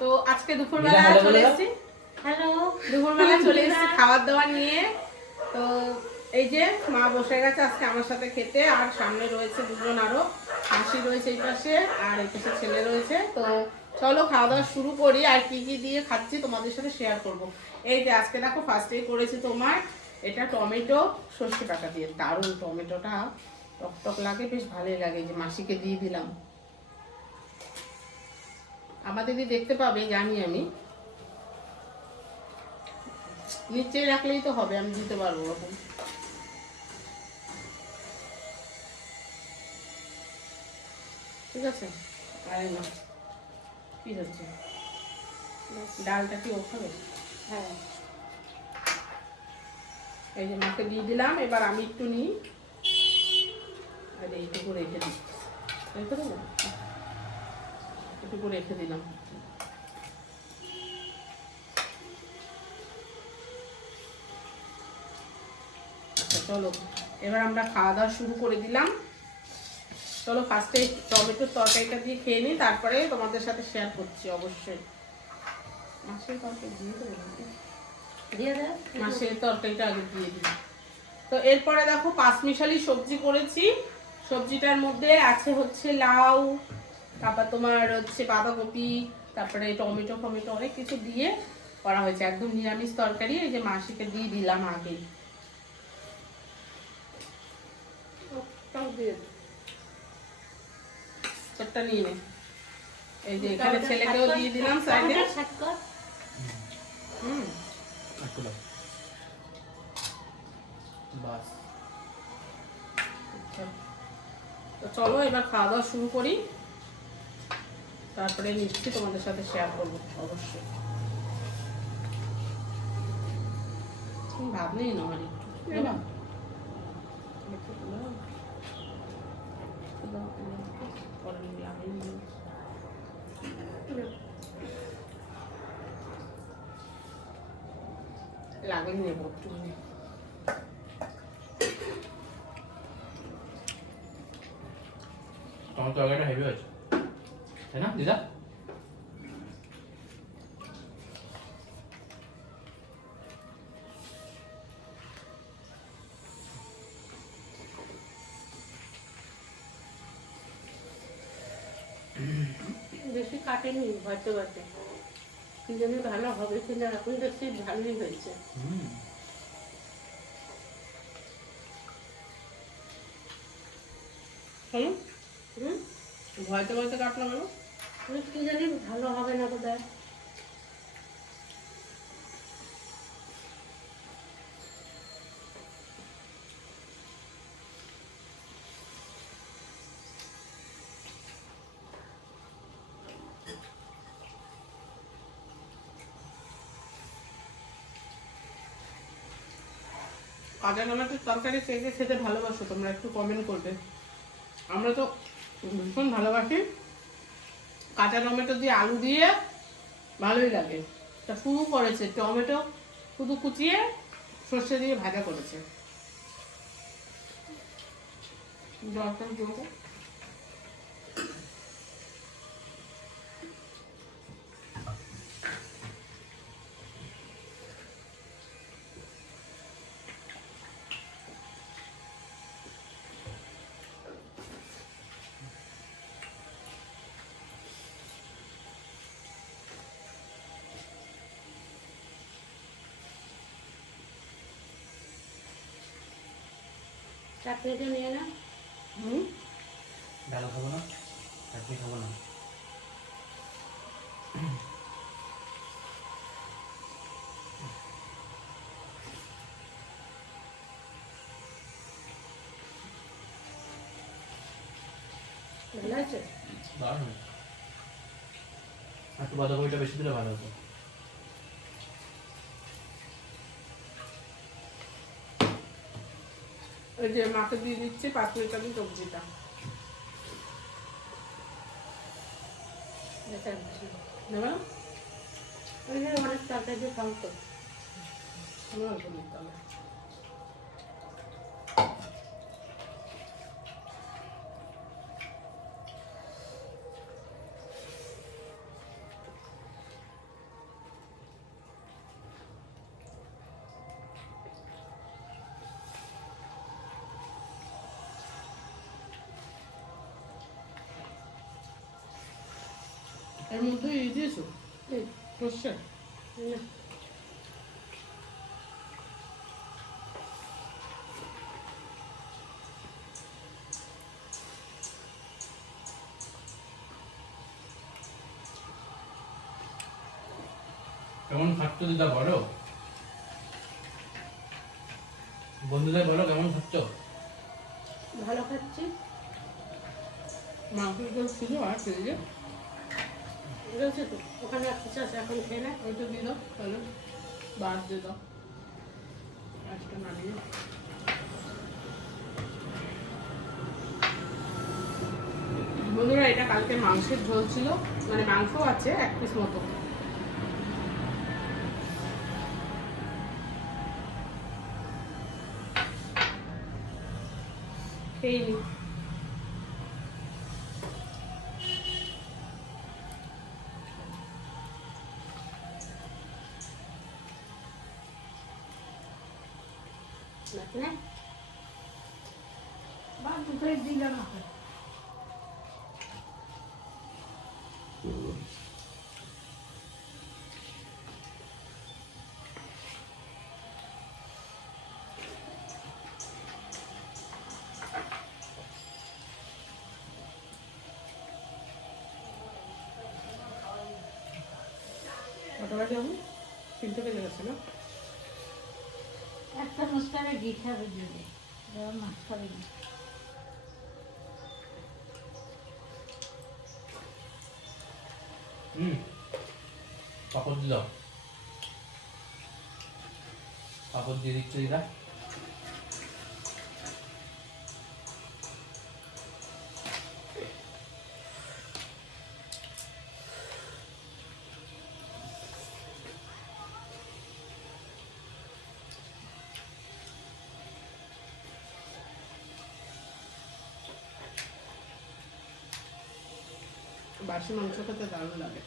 তো আজকে দুপুরবেলা চলে এসেছি। হ্যালো, দুপুরবেলা চলে এসেছি খাবার দাবার নিয়ে। তো এই যে মা বসে গেছে আজকে আমার সাথে খেতে, আর সামনে রয়েছে দুজন, আরো মাসি রয়েছে এই পাশে, আর এই পাশে ছেলে রয়েছে। তো চলো খাওয়া দাওয়া শুরু করি, আর কি কি দিয়ে খাচ্ছি তোমাদের সাথে শেয়ার করব। এই যে আজকে দেখো ফার্স্টেই করেছি তোমার এটা টমেটো সর্ষে বাটা দিয়ে, দারুণ টমেটোটা টক টক লাগে, বেশ ভালোই লাগে। এই যে মাসিকে দিয়ে দিলাম, আমাদের দিদি দেখতে পাবে জানি আমি, নিচে রাখলেই তো হবে, আমি দিতে পারবো ওরকম। ঠিক আছে, আরে না কি হচ্ছে, ডালটা কি ও খাবে? হ্যাঁ, এই যে মাকে দিয়ে দিলাম, এবার আমি একটু নিই, আর এইটুকু রেখে দিই, রেখে দেবো, এটুকু রেখে দিলাম। আচ্ছা চলো, এবার আমরা খাওয়া দাওয়া শুরু করে দিলাম। চলো ফার্স্টে টমেটোর তরকারিটা দিয়ে খেয়ে নিই, তারপরে তোমাদের সাথে শেয়ার করছি অবশ্যই। মাছের তরকারি দিয়ে দেবো, দিয়ে দেয় মাছের তরকারিটা আগে দিয়ে দিই। তো এরপরে দেখো পাঁচমিশালি সবজি করেছি। সবজিটার মধ্যে আছে হচ্ছে লাউ, তারপর তোমার হচ্ছে বাঁধাকপি, তারপরে টমেটো ফমেটো অনেক কিছু দিয়ে করা হয়েছে, একদম নিরামিষ তরকারি। এই যে মাসিকে দিয়ে দিলাম আগে, চটটা নিয়ে নে। এই যে এখানে ছেলেকেও দিয়ে দিলাম সাইডে। তো চলো এবার খাওয়া দাওয়া শুরু করি, তারপরে নিশ্চয়ই তোমাদের সাথে শেয়ার করবো অবশ্যই। ভাব নেই আমার লাগেনি, নেবো একটু। তোমার তরকারিটা হেভি হয়েছে, তাই না দিদা? বেশি কাটেনি হয়তো বাটে, কি জানি ভালো হবে কিনা, এখন দেখছি ভালোই হয়েছে। ভয়তে ভয়তে কাটলাম না, কি জানি ভালো হবে না বোধহয়। কাঁচা টমেটোর তরকারি কে কে খেতে ভালোবাসো তোমরা একটু কমেন্ট করবে। আমরা তো ভীষণ ভালোবাসি, কাঁচা টমেটো দিয়ে আলু দিয়ে ভালোই লাগে। তা শুরু করেছে টমেটো শুধু কুচিয়ে সর্ষে দিয়ে ভাজা করেছে। জলটা দেবো, চাটনিটা নিয়ে না। ডাল খাবো না, চাটনি খাবো না। ভালো আছে, দারুণ, একটু বাঁধাকপিটা বেশি দিলে ভালো হতো। ওই যে মাকে দিয়ে দিচ্ছি 5 মিনিট আগে সবজিটা। নেবে না, ওই যে অনেক তরকারি দিয়ে খাও তো, অল্প নিতে হবে। এর মধ্যে এই দিয়েছো সর্ষে না, কেমন খাচ্ছ দিদা বলো, বন্ধুদের বলো কেমন খাচ্ছ। ভালো খাচ্ছি। মাংসের জল ছিল আর ফ্রিজে রয়েছে তো, ওখানে একটা আছে, এখন খেয়ে না। ওইটা দিয়ে দাও তাহলে বাদ দিয়ে দাও আজটা নামিয়ে বন্ধুরা এটা কালকে মাংসের ঝোল ছিল, মানে মাংস আছে 1 পিস মতো। খেয়ে নি। নাকি না? বা দুটোই দিলাম এখন। কটা বাজে এখন? 3টে বেজে গেছে না? একটা মুস্তানে ঘি খাবে দিদি, মাছ খাবে না। পাপড় দিয়ে দাও, পাপড় দিয়ে দিচ্ছে দিদা। বাসি মাংস খেতে দারুণ লাগে।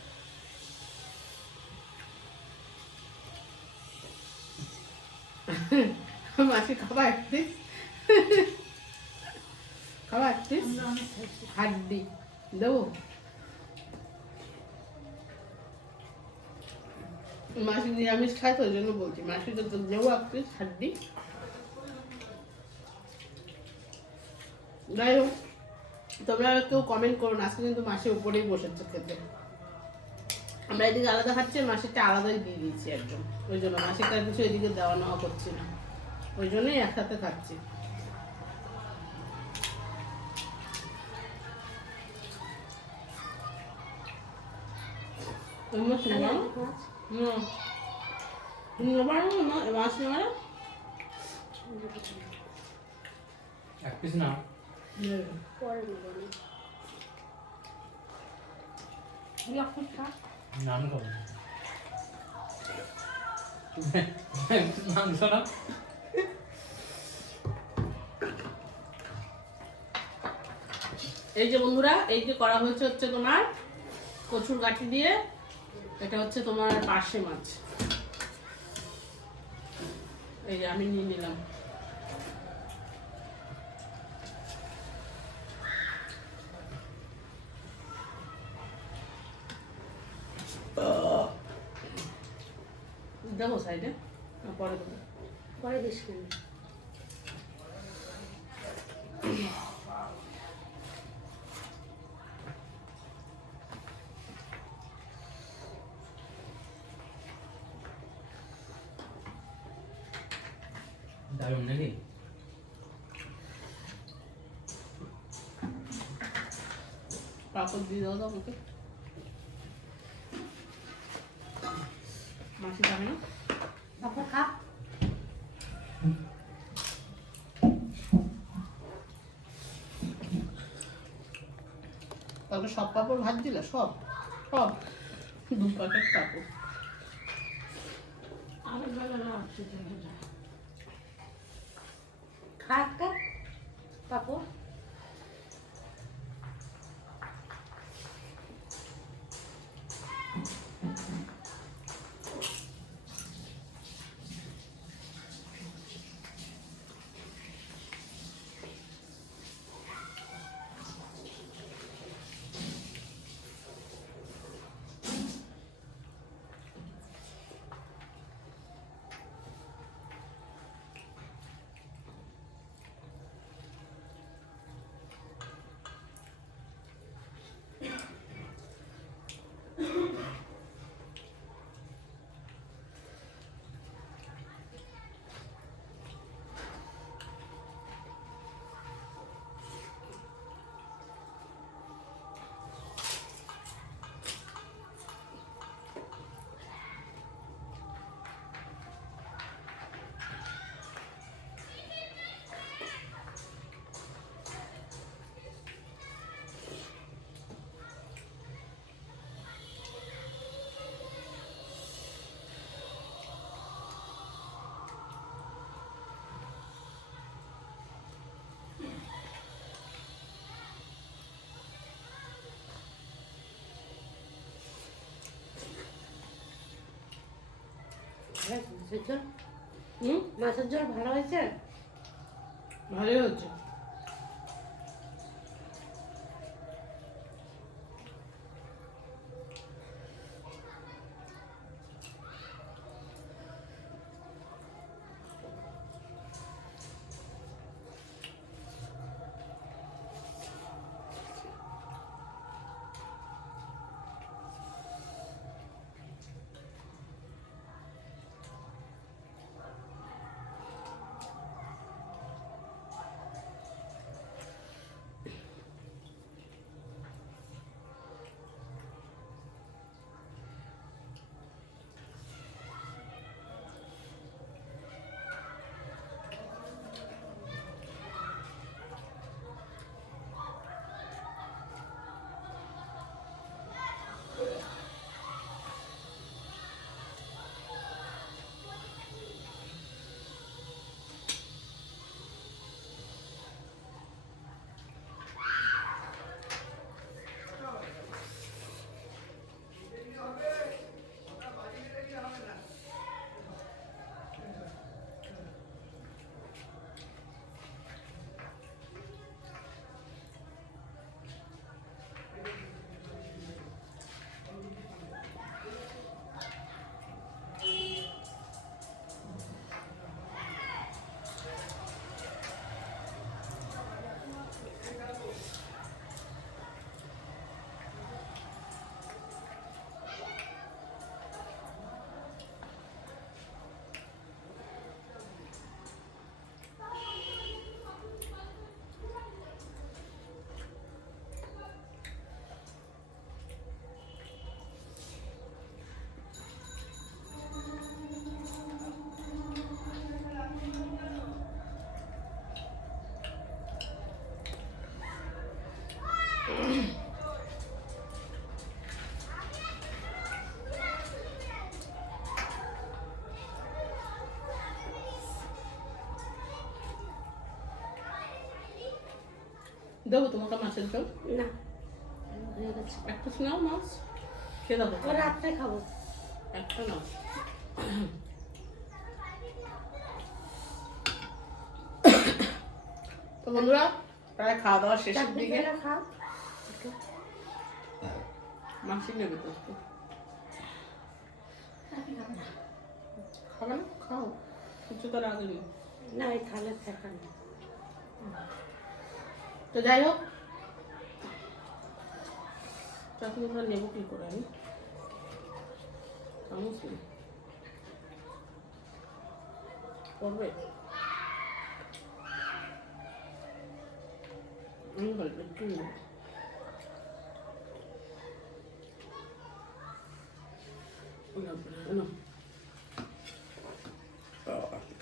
মাসি খাবা 1 পিস? খাবা 1 পিস? আমরা অনেক খাইছি। হাড্ডি দেবো? মাসি নিরামিষ খায় তো ওই জন্য বলছি, মাসি তো দেবো 1 পিস হাড্ডি। যাই হোক, তোমরা কেউ কমেন্ট করো না, আজকে কিন্তু মাসি উপরেই বসেছে খেতে। আমরা এদিকে আলাদা খাচ্ছি, আর মাসিটা আলাদাই দিয়ে দিয়েছি একদম। ওই জন্য মাসিটা কিছু এদিকে দেওয়া নেওয়া করছি না, ওই জন্যই একসাথে খাচ্ছি। তোমরা শুনে খালি নাও। অনেক মাছ। মাছ নেওয়া 1 পিস নাও। পরে নেবো না। এখন খা। না আমি খাবো না। মাংস না, এই যে বন্ধুরা, এই যে করা হয়েছে হচ্ছে তোমার কচুর গাঠি দিয়ে, এটা হচ্ছে তোমার পার্শে মাছ। এই যে আমি নিয়ে নিলাম। দেবো সাইডে, পরে দেবো। পরে দিস কেন? দারুণ নাকি? পাপড় দিয়ে দাও আমাকে। মাসি খাবে না? তারপর খা। তারপরে সব পাপড় ভাত দিলে? সব সব 2 প্যাকেট পাপড়। আবার বেলা না আসছে না। খা একটা পাপড়। হয়েছে মাছের ঝোল? হুম, মাছের ঝোল ভালো হয়েছে? ভালোই হচ্ছে। দেবো তোমাকে মাছের ঝোল? না, হয়ে গেছে। একটা নাও মাছ, খেয়ে দেবো। ও রাত্রে খাবো। একটা নাও। তো বন্ধুরা, প্রায় খাওয়া দাওয়া শেষের চাটনি দিকে। করে খাও একটু। মাসি নেবে তো একটু। খাবে না? খাও, কিছু তো লাগেনি। না, এই থালে থাকা নেই। তো যাই হোক, চাটনিটা নেবো কি করে আমি? চামচ নেই। করবে? আমি বলবো একটু নেবো।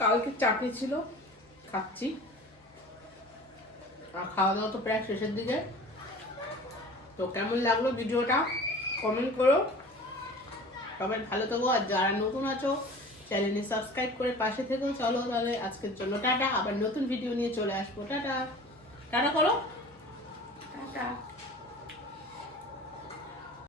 কালকে চাটনি ছিল, খাচ্ছি। আর খাওয়া দাওয়া তো প্রায় শেষের দিকে। তো কেমন লাগলো ভিডিওটা কমেন্ট করো। সবাই ভালো থাকো, আর যারা নতুন আছো চ্যানেলে সাবস্ক্রাইব করে পাশে থেকেও। চলো তাহলে আজকের জন্য টাটা, আবার নতুন ভিডিও নিয়ে চলে আসবো। টাটা, টাটা করো। টাটা।